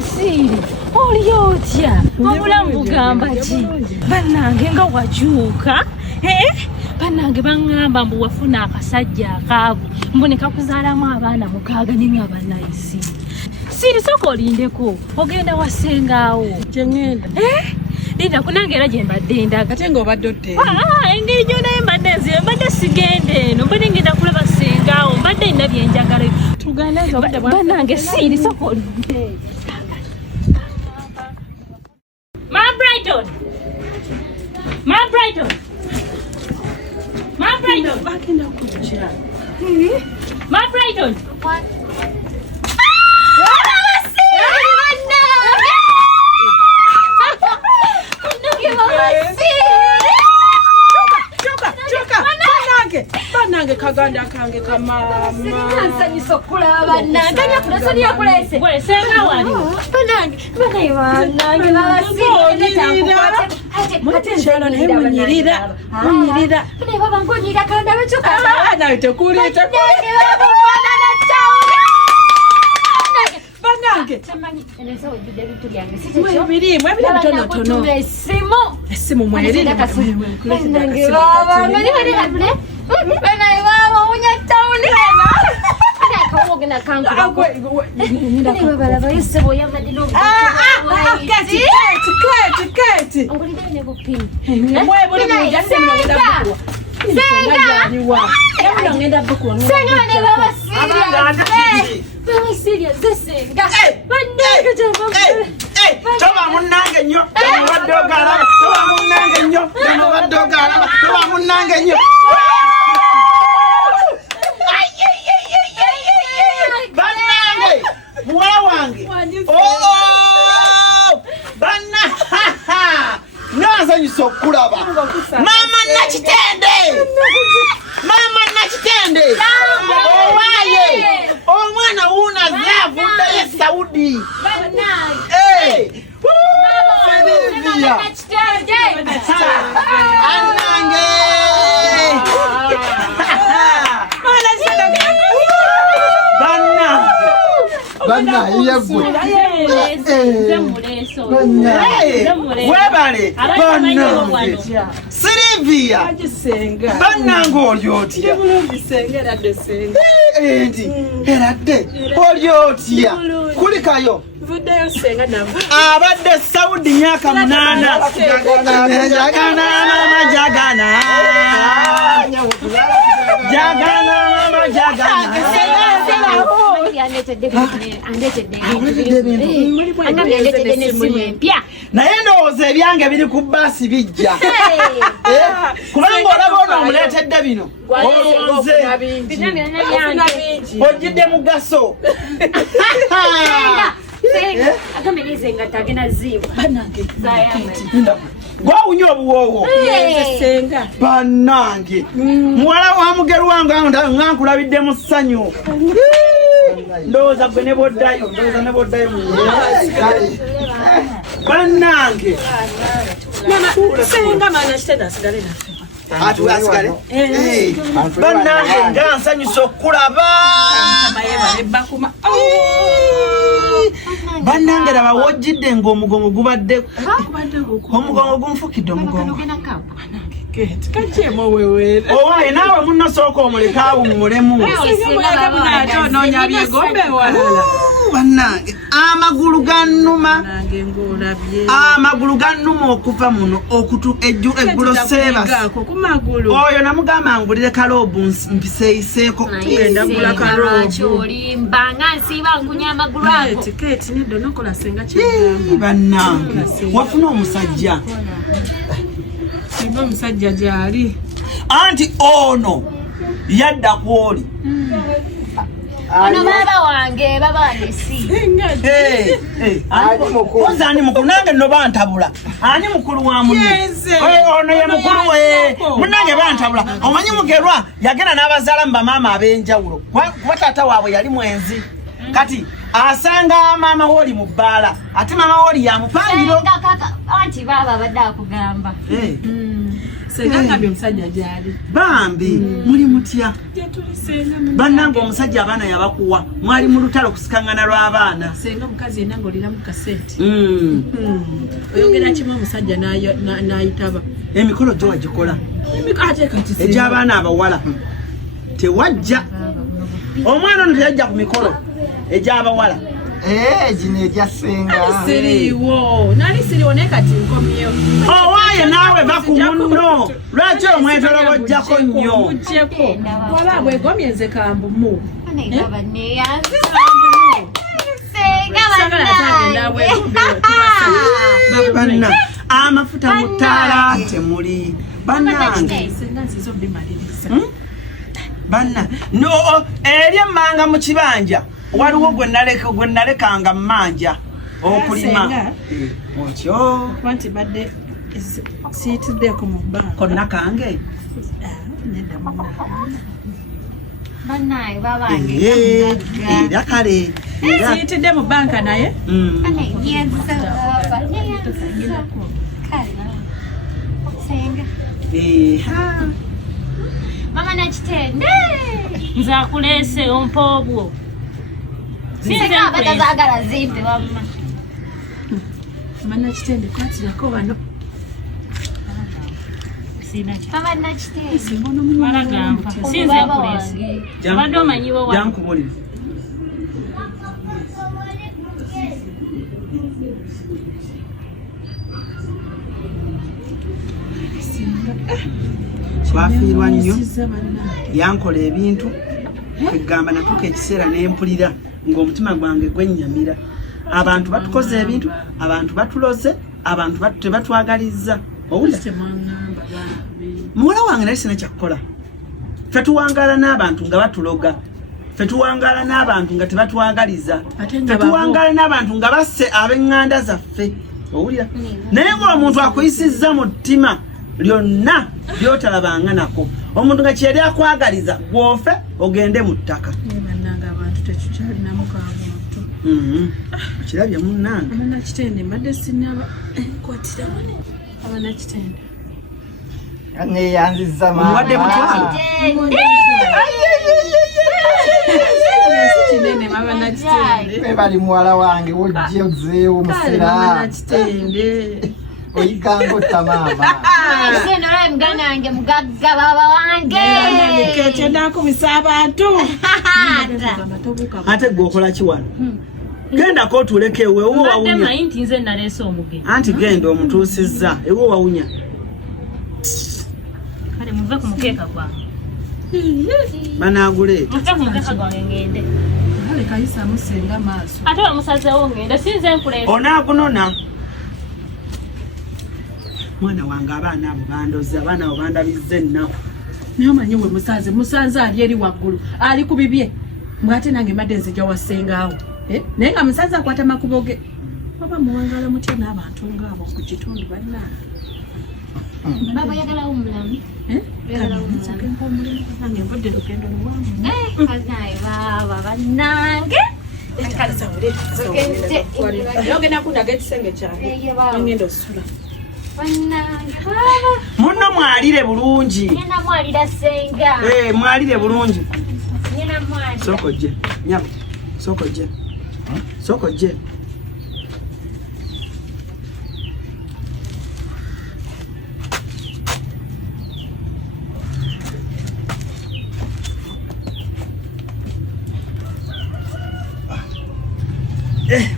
Siri oliyo otya obulamu bugamba ki bannange nga wajuuka bannange baŋŋamba mbu wafuna akasajja akaavu mboneka kuzaalamu abaana mukaaga nenga bannayisi Siri sooka olindeko ogenda wasengaawo kyengenda linda kunange era gye mbadde ndaga ate ng'obadde odde engeri gyo naye mbadde nzibe mbadde sigende eno mbadde ngenda kulaba sengaawo mbadde nina byenjagala bannange Siri sooka olinde Maama Brighton! Maama Brighton! Maama Brighton! bagenda kujja Maama Brighton! Banange kaganda kange kamama nsanyusa okulaba bannange ani akulese ni akulese gwe senga wali bannange bannange mukyalo naye munyirira naye baba nkonyirira kanda bekyuka nawe tekuliite banange birimu ebira bitonotono essimu mweri Toba munange nnyo obadde ogalaba toba munange nnyo obadde ogalaba toba munange nnyo bannange muwala wange banna nansanyusa okulaba Maama Nakitende owaaye omwana wuuna zaavuddeyo Saudi webale Sylvia bannange oli otya eradde oli otya kulikayo abadde Saudi myaka 8 jagana naye ndowooza ebyange biri ku baasi bijja kubanga olaba ono omuleetedde bino olonze ojjidde mugaso gwawunya obuwoowo bannange muwala wa mugeru wange ngankulabidde mu ssanyu ndowooza gwe ne boddayo bannange asigale bannange nga nsanyusa okulaba bannange laba wojjidde ng'omugongo gubadde omugongo gumufukidde omugongo owaaye naawe munno sooka omuleka awummulemu bannange amagulu gannuma okuva muno eggulo seebasi oyo namugamba ngulire kaloobu mpiseeyiseeko bannange wafuna omusajja omusajja gyali anti ono yadda kwoli ono baba wange baba nesi ani mukulu nange no bantabula ani mukulu wa munne ono ye mukulu we munange bantabula omanyi mugerwa yagenda n'abazaala mu bamaama ab'enjawulo kuba taata waabwe yali mwenzi kati asanga maama woli mu bbaala ate maama woli yamupangiro anti baba badde akugamba Senga musajja jali. Bambi muli mutya. Bannange omusajja abaana yabakuwa. Mwali mu lutalo kusikangana lw'abaana. Senga mukazi enango lira mu kaseti. Oyogera kimu musajja n'ayitaba. Emikolo gyo wagikola. Ate kati egy'abaana abawala. Tewajja. Omwana ono teyajja ku mikolo egy'abawala. Gino egya Senga. Siriwo. Nali siriwo naye kati nkomyewo. Owaaye naawe va ku munno. Lwaki omwetolo bojjako nnyo? Mujjeko. Waba bwegomye nze kambumu. Banna amafuta mu ttaala temuli. Bannange. Banna no eri emmanga mu kibanja waliwo gwe nalekanga mmanja okulima otyo kwanti badde siituddeko mu bbanka konna kange era kale siitidde mu bbanka naye Mama Nakitende nza kulese ompobwo sinze batazagala zimpe wamma Mama Nakitende kwatirako wano sina Mama Nakitende maragamba sinze kulese bado omanyiwo wa jankubulira twafiirwa nnyo yankola ebintu kwegamba natuuka ekiseera n'empulira ng'omutima gwange gwennyamira abantu batukoze ebintu abantu batuloze abantu tebatwagalizza owulira muwala wange nali sina kyakukola ffe tuwangaala n'abantu nga batuloga ffe tuwangaala n'abantu nga tebatwagaliza ffe tuwangaala n'abantu nga basse ab'eŋŋanda zaffe owulira naye ng'omuntu akuyisizza mu ttima lyonna byotalabanga nako omuntu nga kyeri akwagaliza gwofe ogende mu ttaka bannanga abantu tetukyalinamu kamuntu kirabye munnange Mama Nakitende mbadde sinaba kwatira wano Mama Nakitende neyanziza omuwadde mutwalo kinene Mama Nakitende bali muwala wange wojje ozeewo musera Mama Nakitende oyikango tamaama Seno la mgana wange mugagga baba wange keke ndakubisa abantu ate gwokola ki wano genda ko otuleke ewe owo wawunya mayi nti nze naleese omugenyi anti genda omutuusizza ewe wawunya kale muve ku mukeeka gwange banaaguleeta muve ku mukeeka gwange ngende kale kayisamu Senga maaso ate bamusazeewo ngende sinze nkuleese onaagunona mwana wange abaana abo bandoze abaana abo bandabizza ennaku naye omanyi we musaze ali eri waggulu ali ku bibye mwate nange mbadde nzija wa Sengaawo naye nga musaze akwata makubo ge oba muwangala mutya n'abantu ngaabo ku kitundu bannange baba yagalawo omulamu nange mbadde lugendo luwanvu kaznaye baba bannange ogenda kundaga ekisenge kyange ngenda osula bannange baba munno mwalire bulungi ngenda mwalira Senga mwalire bulungi ngenda mwalira soko gye nyabo soko gye soko gye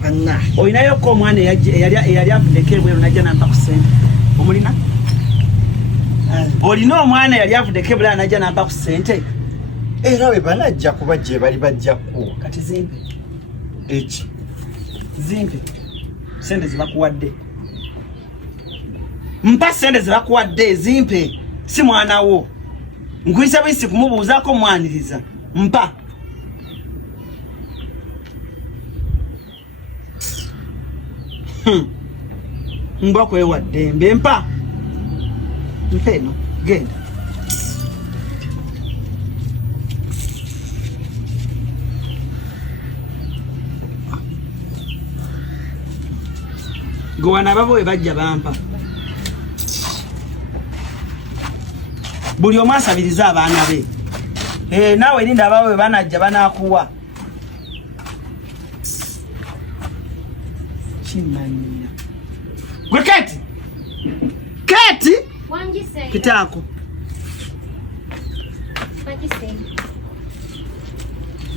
banna oyinayoko omwana eyali avuddeko ebweru najja nampa ku Sente omulina olina omwana yali avuddeko ebweru najja nampa ku Sente era we banajja kuba gye bali bajjaku kati zimpe eki zimpe sente zibakuwadde mpa sente zibakuwadde zimpe si mwana wo nkuyisa bisi kumubuuzaako mwaniriza mpa mbwa kwewadde mbe mpa mpeno genda gwe wana ababo we bajja bampa buli omu asabiriza abaana be. Naawe linda abawe banajja banakuwa. Chimanya. Gwe Kati. Kati? Wanjise. Kitako.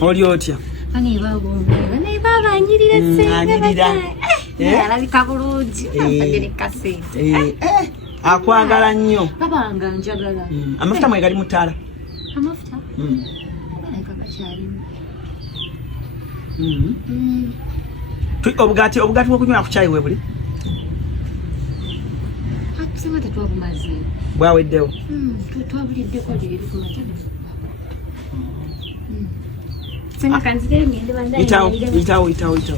Oli otya? Ani baba nyirira Anyirira. Alabika bulungi. Agere kasente. Akwagala nnyo. Baba nga njagala. Amafuta mwe gali mutala. Amafuta? Aleka kachali. Obugati bw'okunywa ku chai we buli? Akusema tetwabumaze. Bwaweddewo. Twabuliddeko liri ku matende. Senga kanzire ngende bandai. Itawo.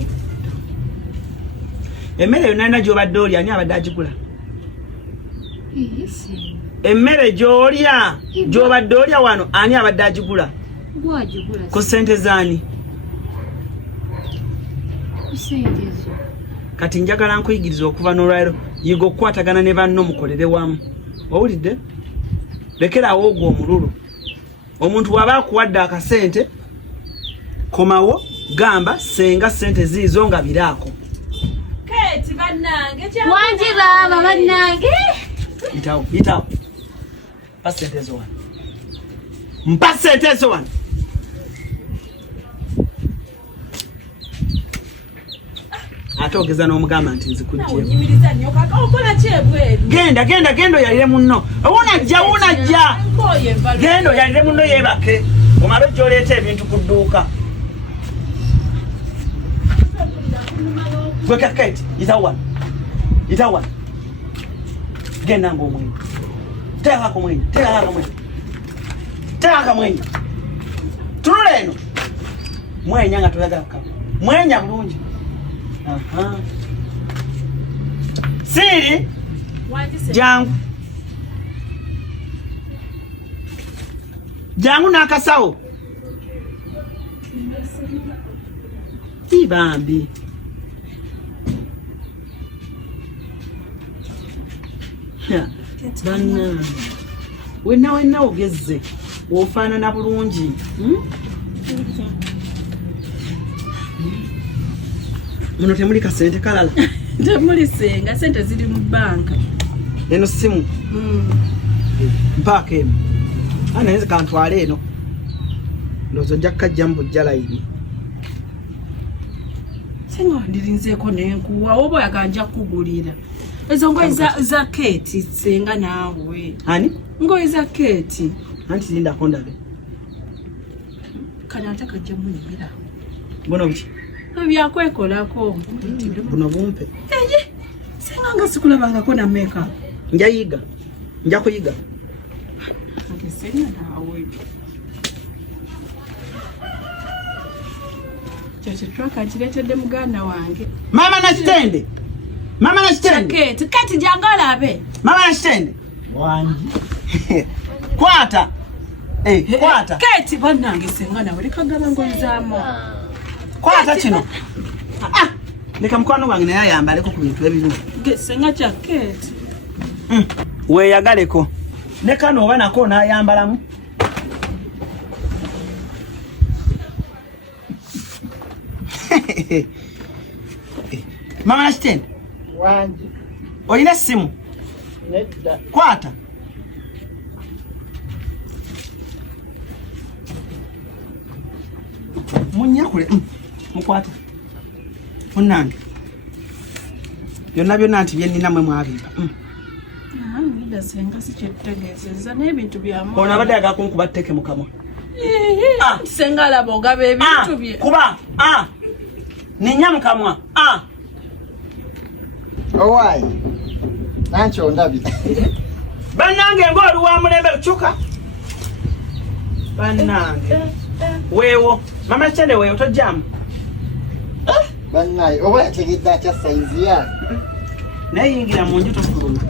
Emmere yonna yonna gy'obadde olya ani abadde agigula? Emmere gy'olya gy'obadde olya wano ani abadde agigula? Gwagigula. Ku ssente zaani? Ku ssente zo. Kati njagala nkuyigiriza okuva n'olwaliro yiga okukwatagana ne banno mukolere wamu. Owulidde? Lekerawo ogwo omululu. Omuntu bw'aba akuwadde akasente komawo gamba senga ssente ziizo nga biraako. Kati bannange Wanji baba bannange. Itawo. Mpa ssente zo wano. Mpa ssente zo wano. Ate ogeza n'omugamba nti nzikujjeeko. Nyimiriza nnyo kaka okola kyebweru. Genda oyalire munno. Wunajja. Genda oyalire munno yeebake. Omale gy'oleeta ebintu ku dduuka. Gwe Kati, itawo wano. Genda ng'omwenyi. Teekako mwenyi. Tunula eno. Mwenya nga toyagala kukaba. Mwenya bulungi. Siri. Jangu n'akasawo. Bambi. Banna. Wenna ogezze. Ofaanana bulungi. Muno temuli kasente kalala. Temuli senga, sente ziri mu banka. Eno simu. Mpaaka emu. Naye kantwale eno. Ndowooza ojja kukajja mu bujja layini. Senga ndirinzeeko n'enkuwa oba oyagala nja kukugulira. Ezo ngoye za Kati senga naawe. Ani? Ngoye za Kati. Anti lindako ndabe. Kano ate kajja munyumira. Buno buki? Byakwekolako. Buno bumpe. Senga nga sikulabangako na makeup. Nja kuyiga. Senga naawe. Kyekyo twaka kireetedde muganda wange. Maama Nakitende. Kati janga olabe. Maama Nakitende. Wanji. Kwata. Kwata. Kati bannange senga nawe leka gaba ngoye zaamu. Kwata kino. Leka mukwano gwange naye ayambaleko ku bintu ebimu. Senga kya Kati. Weeyagaleko. Ne kano oba nako n'ayambalamu. Maama Nakitende. Wanji. Olina essimu? Nedda. Kwata. Munyakule. Mukwata. Munnange. Byonna nti bye nnina mwe mwabimba. Mbida senga sikyetegeezezza n'ebintu byamu. Ono abadde ayagala kunkuba tteke mu kamwa. Senga alaba ogaba ebintu bye. Kuba. Ninnya mu kamwa. Owaayi. Nanki ondabye. Bannange ng'oluwa mulembe lukyuka. Bannange. Weewo. Maama Nakitende weewo tojjamu. Bannaye oba yategedde atya sayizi ya. Naye yingira mu nju tofuluma.